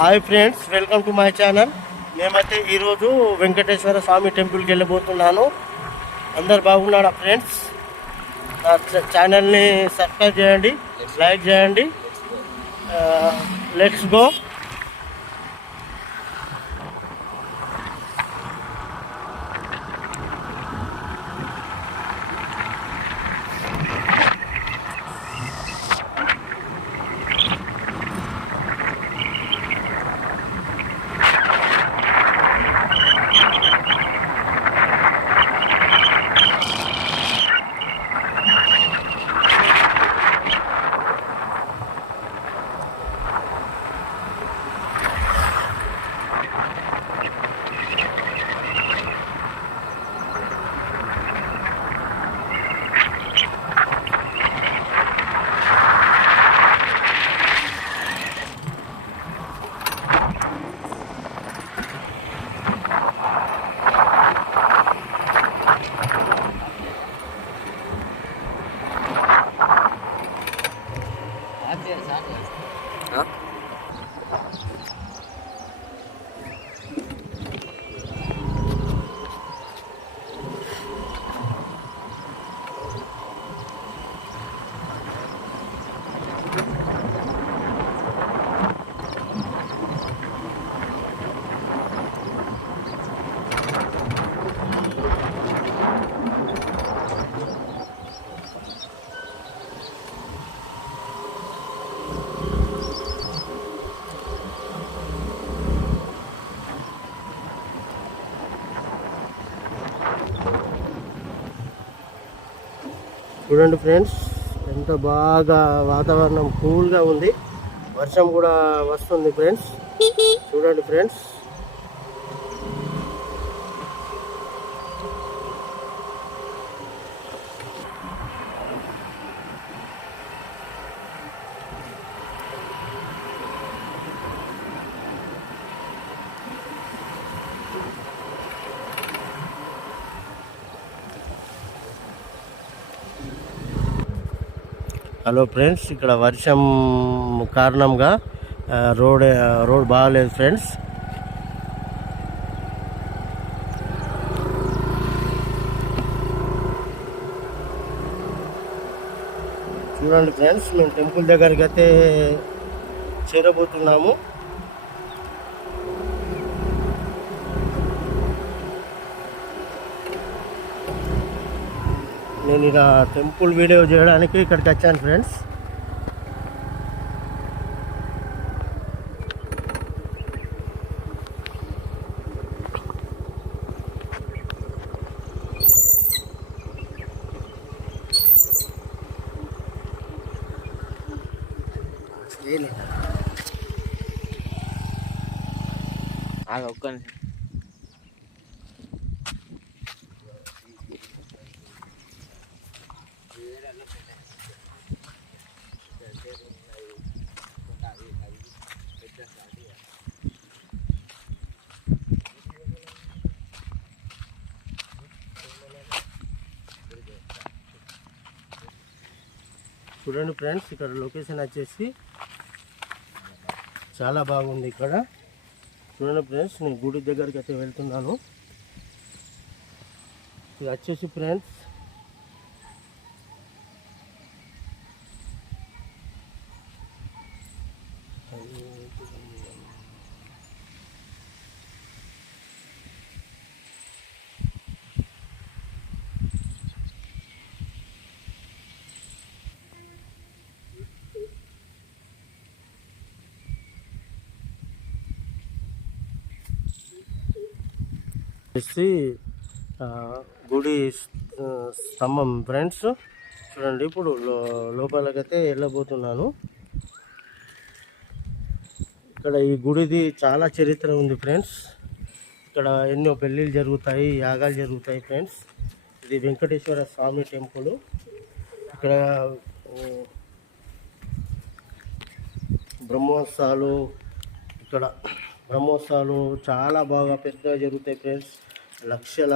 Hi friends, welcome to my channel. మేమైతే ఈరోజు వెంకటేశ్వర స్వామి టెంపుల్కి వెళ్ళబోతున్నాను. అందరు బాగున్నారా ఫ్రెండ్స్? నా ఛానల్ని సబ్స్క్రైబ్ చేయండి, లైక్ చేయండి. Let's go. చూడండి ఫ్రెండ్స్, ఎంత బాగా వాతావరణం కూల్గా ఉంది. వర్షం కూడా వస్తుంది ఫ్రెండ్స్. చూడండి ఫ్రెండ్స్, హలో ఫ్రెండ్స్, ఇక్కడ వర్షం కారణంగా రోడ్ బాగాలేదు ఫ్రెండ్స్. చూడండి ఫ్రెండ్స్, మేము టెంపుల్ దగ్గరికి అయితే చేరబోతున్నాము. నేను ఇక టెంపుల్ వీడియో చేయడానికి ఇక్కడికి వచ్చాను ఫ్రెండ్స్. ఒక్క చూడండి ఫ్రెండ్స్, ఇక్కడ లొకేషన్ వచ్చేసి చాలా బాగుంది. ఇక్కడ చూడండి ఫ్రెండ్స్, నేను గుడి దగ్గరికి అయితే వెళ్తున్నాను. ఇది వచ్చేసి ఫ్రెండ్స్ గుడి స్తంభం ఫ్రెండ్స్. చూడండి, ఇప్పుడు లోపలకైతే వెళ్ళబోతున్నాను. ఇక్కడ ఈ గుడిది చాలా చరిత్ర ఉంది ఫ్రెండ్స్. ఇక్కడ ఎన్నో పెళ్ళిళ్ళు జరుగుతాయి, యాగాలు జరుగుతాయి ఫ్రెండ్స్. ఇది వెంకటేశ్వర స్వామి టెంపుల్. ఇక్కడ బ్రహ్మోత్సవాలు చాలా బాగా పెద్దగా జరుగుతాయి ఫ్రెండ్స్. లక్షల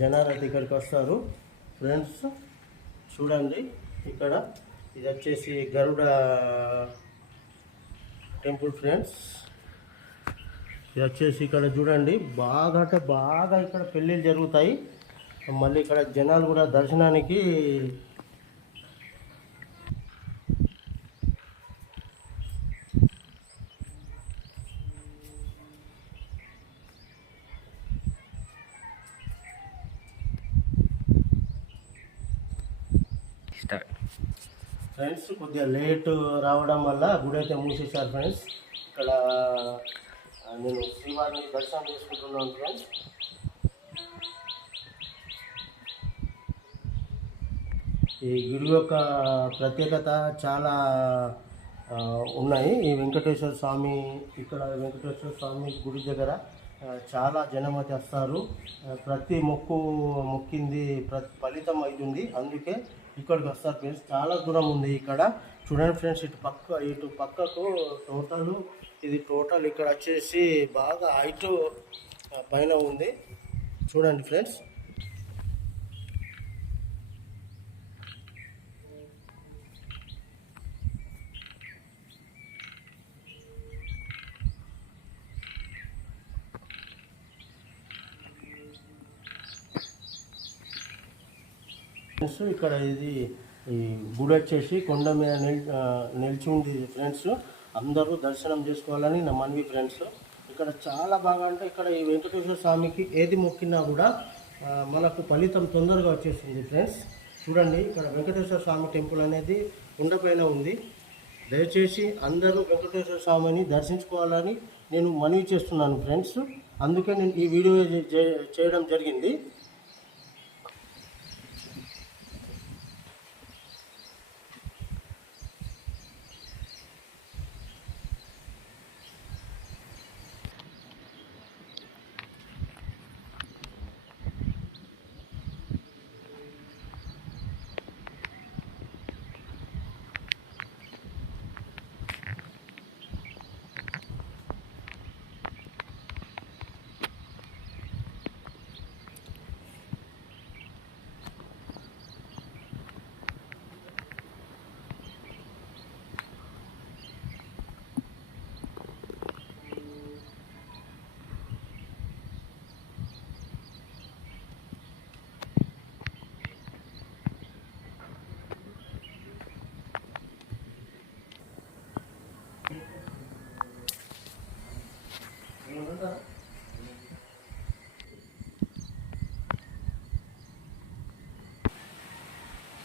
జనాలు ఇక్కడికి వస్తారు ఫ్రెండ్స్. చూడండి, ఇక్కడ ఇది వచ్చేసి టెంపుల్ ఫ్రెండ్స్. ఇది వచ్చేసి ఇక్కడ చూడండి, బాగా అంటే బాగా ఇక్కడ పెళ్ళిళ్ళు జరుగుతాయి. మళ్ళీ ఇక్కడ జనాలు కూడా దర్శనానికి ఫ్రెండ్స్ కొద్దిగా లేట్ రావడం వల్ల గుడి అయితే మూసేశారు ఫ్రెండ్స్. ఇక్కడ నేను శ్రీవారిని దర్శనం చేసుకుంటున్నాను ఫ్రెండ్స్. ఈ గుడి యొక్క ప్రత్యేకత చాలా ఉన్నాయి. ఈ వెంకటేశ్వర స్వామి, ఇక్కడ వెంకటేశ్వర స్వామి గుడి దగ్గర చాలా జనం అయితే వస్తారు. ప్రతి మొక్కింది ఫలితం అవుతుంది, అందుకే ఇక్కడికి వస్తారు ఫ్రెండ్స్. చాలా దూరం ఉంది ఇక్కడ చూడండి ఫ్రెండ్స్. ఇటు పక్కకు టోటల్ ఇక్కడ వచ్చేసి బాగా హైట్ పైన ఉంది చూడండి ఫ్రెండ్స్. ఇక్కడ ఈ గుడి వచ్చేసి కొండ మీద నిలిచి ఉంది ఫ్రెండ్స్. అందరూ దర్శనం చేసుకోవాలని నా మనవి ఫ్రెండ్స్. ఇక్కడ చాలా బాగా అంటే ఇక్కడ ఈ వెంకటేశ్వర స్వామికి ఏది మొక్కినా కూడా మనకు ఫలితం తొందరగా వచ్చేస్తుంది ఫ్రెండ్స్. చూడండి, ఇక్కడ వెంకటేశ్వర స్వామి టెంపుల్ అనేది కొండపైన ఉంది. దయచేసి అందరూ వెంకటేశ్వర స్వామిని దర్శించుకోవాలని నేను మనవి చేస్తున్నాను ఫ్రెండ్స్. అందుకే నేను ఈ వీడియో చేయడం జరిగింది.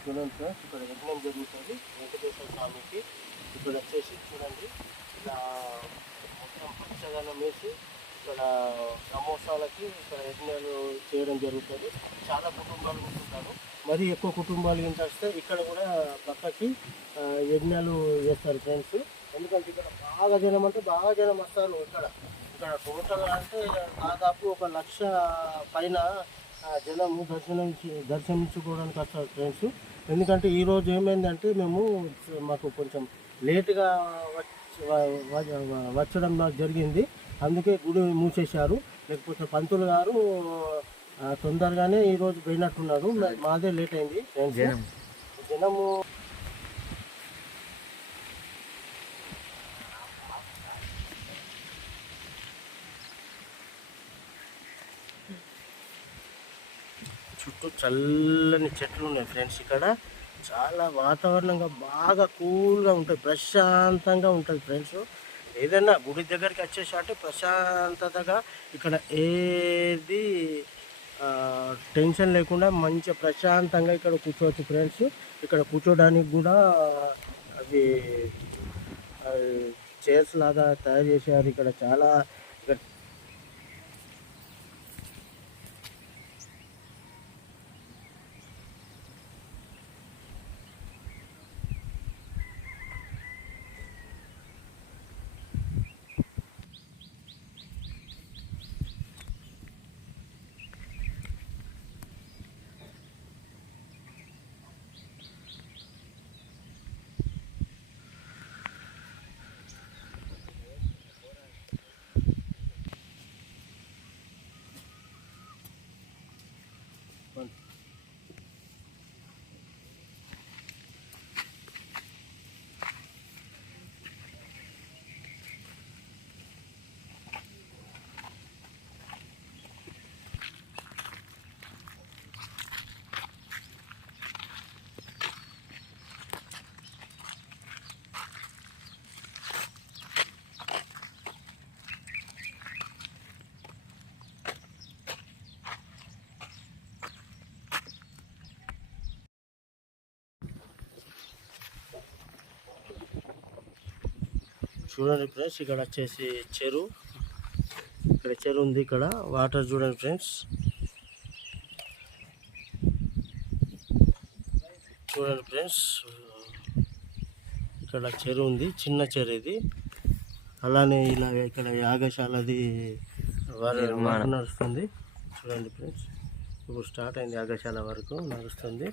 చూడండి ఫ్రెండ్స్, ఇక్కడ యజ్ఞం జరుగుతుంది వెంకటేశ్వర స్వామికి. ఇక్కడ వచ్చేసి చూడండి, ఇలా మొత్తం పచ్చదనం వేసి ఇక్కడ బ్రహ్మోత్సవాలకి ఇక్కడ యజ్ఞాలు చేయడం జరుగుతుంది. చాలా కుటుంబాలు ఉంటుంటారు, మరి ఎక్కువ కుటుంబాలు ఇంత వస్తే ఇక్కడ కూడా పక్కకి యజ్ఞాలు చేస్తారు ఫ్రెండ్స్. ఎందుకంటే ఇక్కడ బాగా జనం అంటే బాగా జనం వస్తారు. ఇక్కడ టోటల్ అంటే దాదాపు 1,00,000 పైన జనము దర్శించుకోవడానికి వస్తారు ఫ్రెండ్స్. ఎందుకంటే ఈరోజు ఏమైందంటే మాకు కొంచెం లేటుగా వచ్చడం నాకు జరిగింది, అందుకే గుడి మూసేశారు. లేకపోతే పంతులు గారు తొందరగానే ఈరోజు పోయినట్టున్నాడు, మాదే లేట్ అయింది జనము. చుట్టూ చల్లని చెట్లు ఉన్నాయి ఫ్రెండ్స్. ఇక్కడ చాలా వాతావరణంగా బాగా కూల్గా ఉంటుంది, ప్రశాంతంగా ఉంటుంది ఫ్రెండ్స్. ఏదైనా గుడి దగ్గరికి వచ్చేసంటే ప్రశాంతతగా ఇక్కడ ఏది టెన్షన్ లేకుండా మంచిగా ప్రశాంతంగా ఇక్కడ కూర్చోవచ్చు ఫ్రెండ్స్. ఇక్కడ కూర్చోడానికి కూడా అవి చైర్స్ లాగా తయారు చేశారు. ఇక్కడ చాలా చూడండి ఫ్రెండ్స్, ఇక్కడ వచ్చేసి చెరువు. ఇక్కడ చెరువు ఉంది. ఇక్కడ వాటర్ చూడండి ఫ్రెండ్స్, చూడండి ఫ్రెండ్స్, ఇక్కడ చెరువు ఉంది, చిన్న చెరువు ఇది. అలానే ఇలా ఇక్కడ యాగశాలది వర్క్ నడుస్తుంది. చూడండి ఫ్రెండ్స్, ఇప్పుడు స్టార్ట్ అయింది, యాగశాల వరకు నడుస్తుంది.